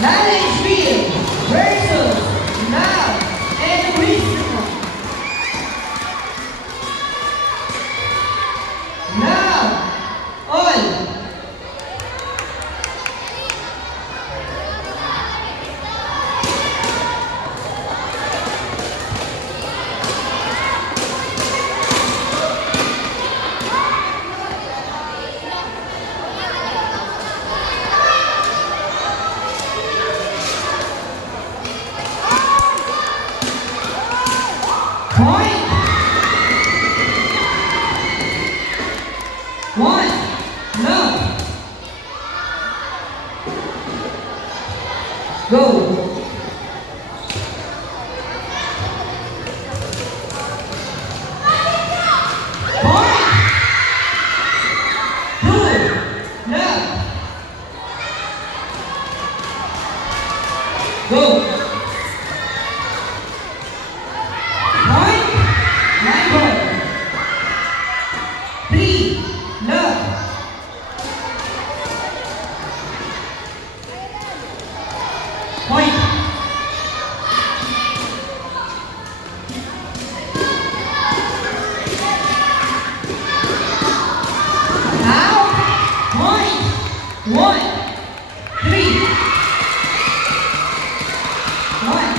Knowledgeville versus Love and Wisdom. Love all. Point. One. Love. Go. Point. Two. Love. Go. Point. Nine ball. Three. Love. Point. Out. Point. One. Three. One.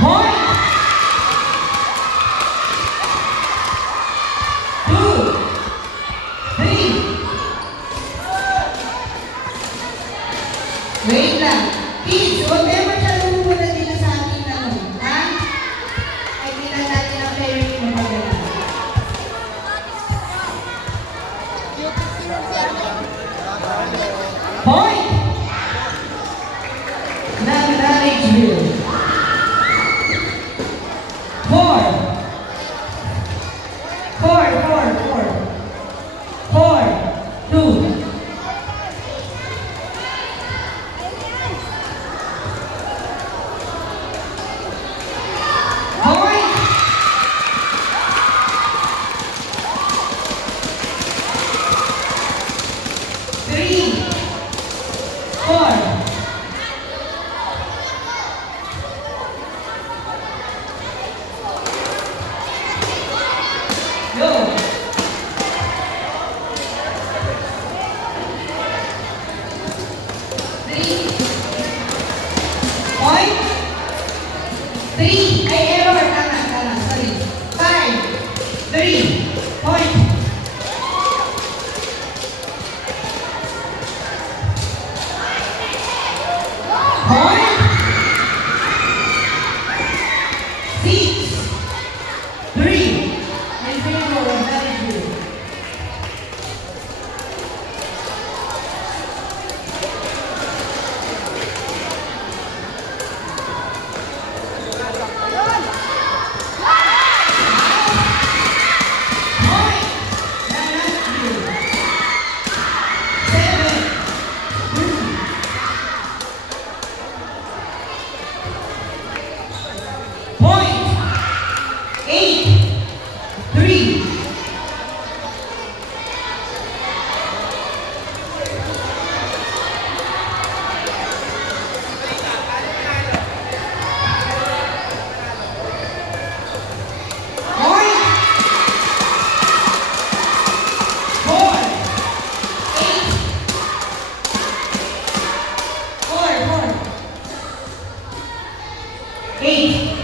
Point. Two. Three. Wait lang. Kids, huwag kayo masyadong muna dito sa ating tanong. Ha? Ay, tingnan natin ang very magaganda. Point. Knowledgeville. Four. Four. Two. Point. Three. Four. Go. Three. Point. Three. Ay, error. Tama. Sorry. Five. Three. Point. Point. Six. Three. In favor of Knowledgeville. Point. Knowledgeville. Seven. Two. Point. Eight. Three. Point. Four. Eight. Four. Eight.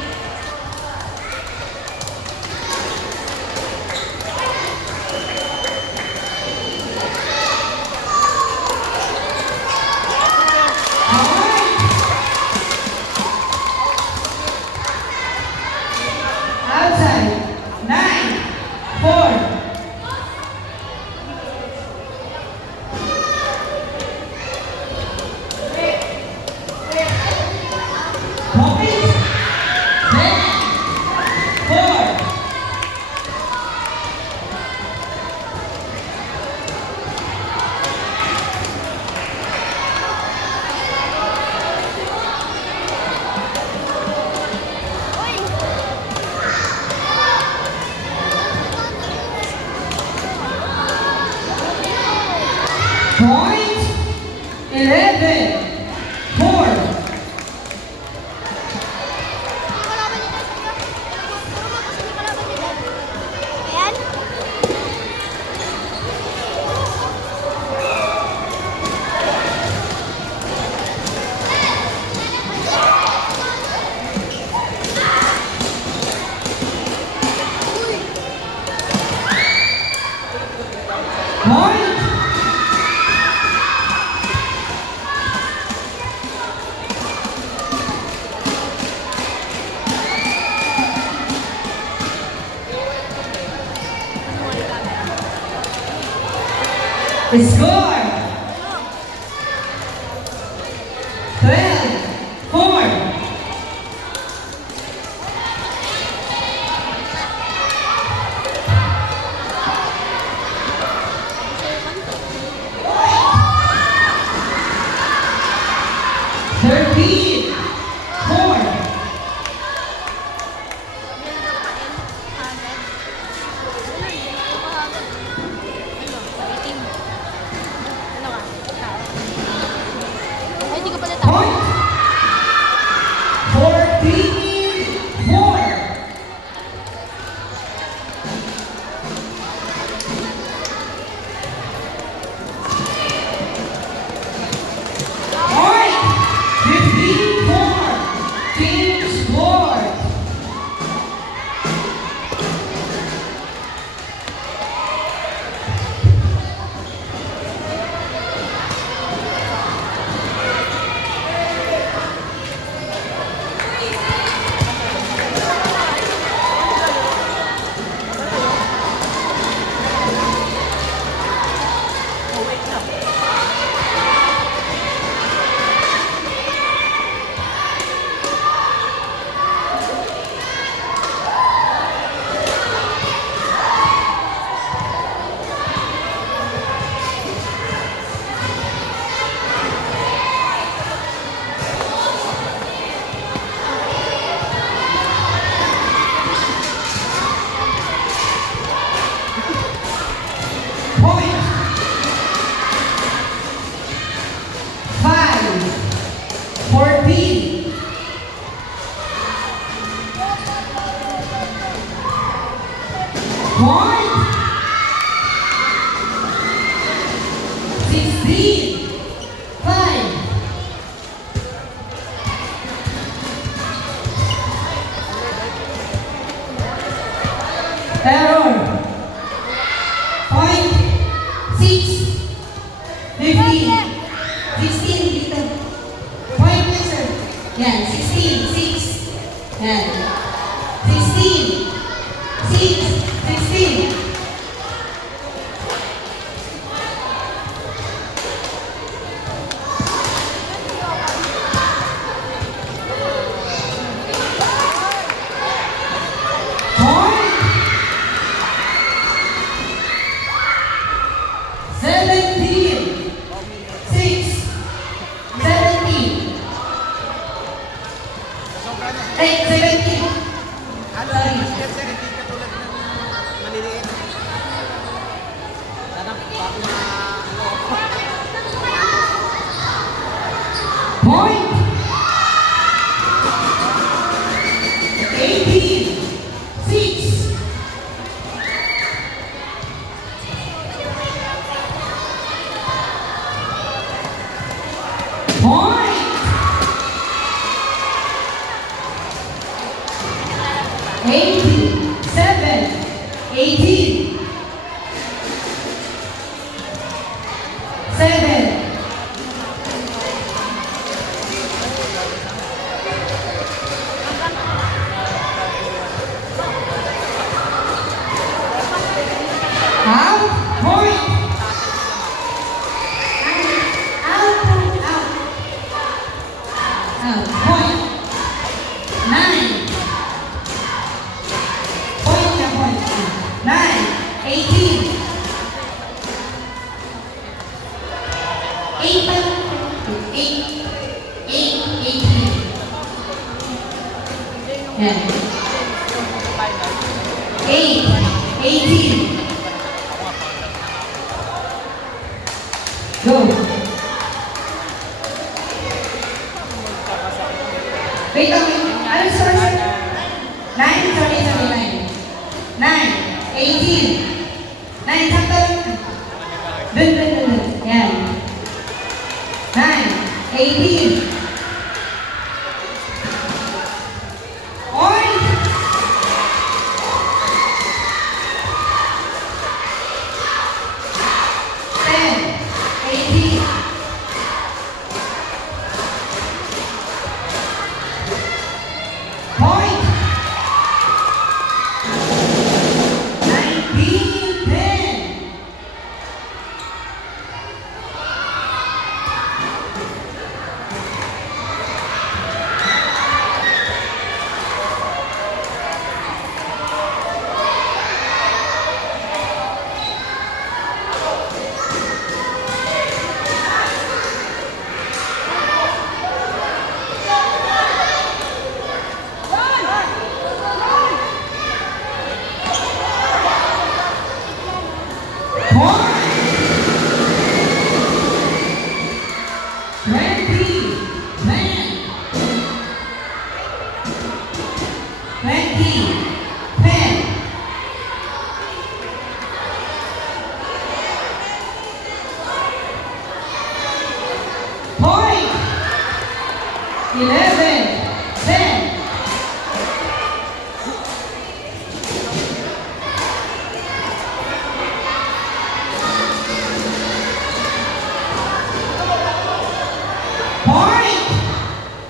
Point 11, 4. Ayan. Point. Score 12, 4. Thirteen, 4. Ay, di ka pala tao. Point 14, 4. Point 15, 4. Team scored. Point 5, 14. Point 16, 5. Error. Point 6, 15. 16 dito. Point na sir. Yan, 16, 6. Yan. 16, 6, 16. Point 17, 6, 17. Ay, 17. Ano, Sorry. sir, hindi katulad ng maliliit. Sana bago Point 18, 6. Point 87, 18. 7. Out, point. Out, point. 9. Point na point. 9, 18. 8 pa lang. 8, 18. Yan. 8, 18. Go. Wait lang, wait. Ano score, sir? 9? Sorry, 9. 18. 9, sakto lang. Dun. Yan. 9, 18. Point! 10, 18. Point! 19, 10. Point! 20, 10. 20, 10. Point! 11, 10. Point!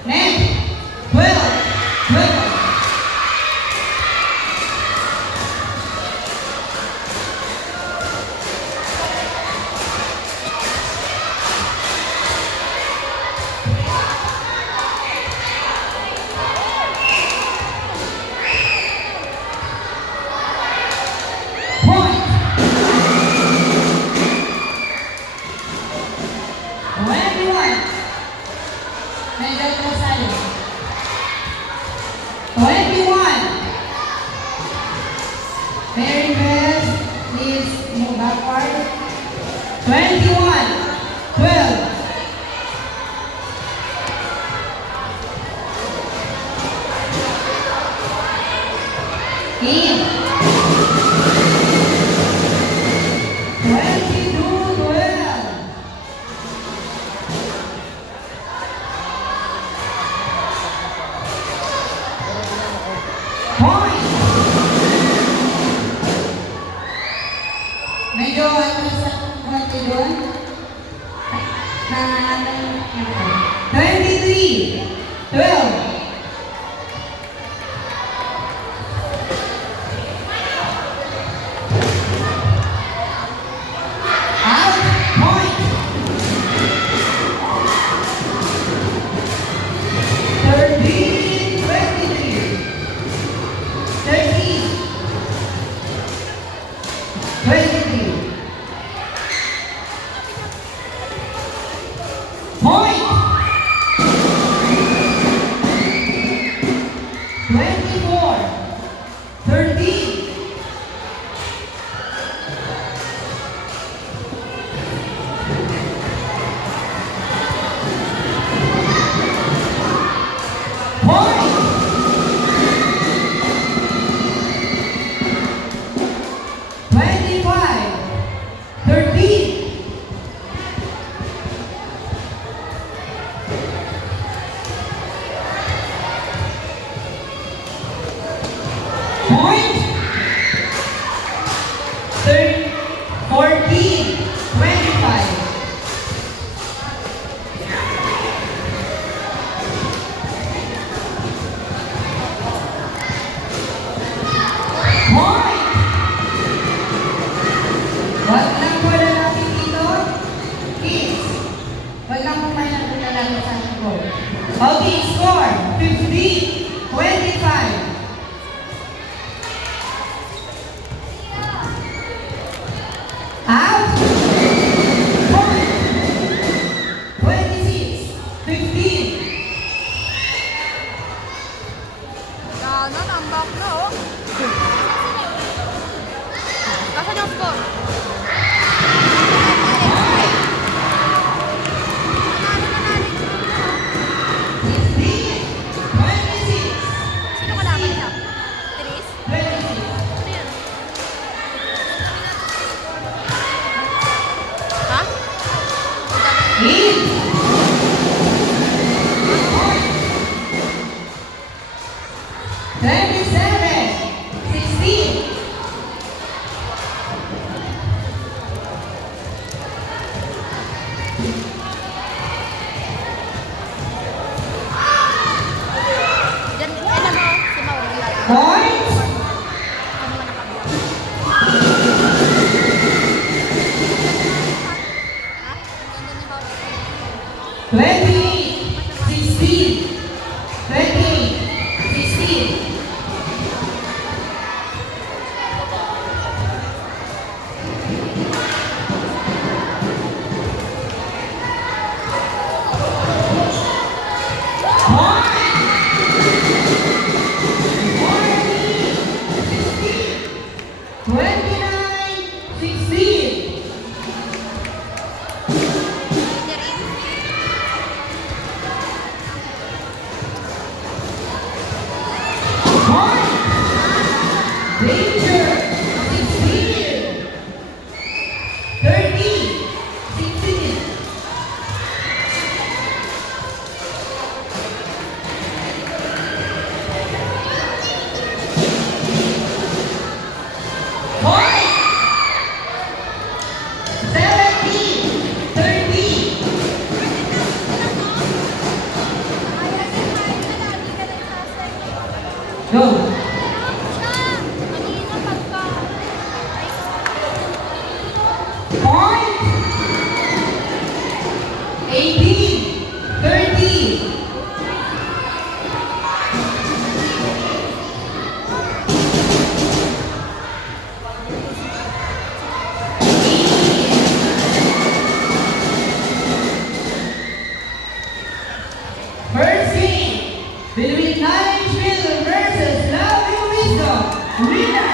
Net! 12, 12. Point! 21. Medyo po sa'yo. 21. Very best. Please move backward. 21. 12. In. 22, 12. Point! Medyo ano sa konti doon? Na 23, 12. Out! Point! 13, 23. 13, 23. Point! 24, 13. Point! 25, 13. Point! 14, 25. Point! Wag lang po lalapit dito. Kids, wag lang po may lalapit sa score. Okay, score. 15, 25. Out. Point. 26, 15. Gana, tambak na oh. Nasaan yung score? Sixteen, 20. 27, 16. Diyan, ilan mo? Si Mauro. Points. Ha? Ang ganda ni Mauro. 28, 16. 28, 16. Danger, 16. 30, 16. Point. 17, 30. Go. Point. 18, 30. First game between Knowledge Miller versus Love and Wisdom. Winner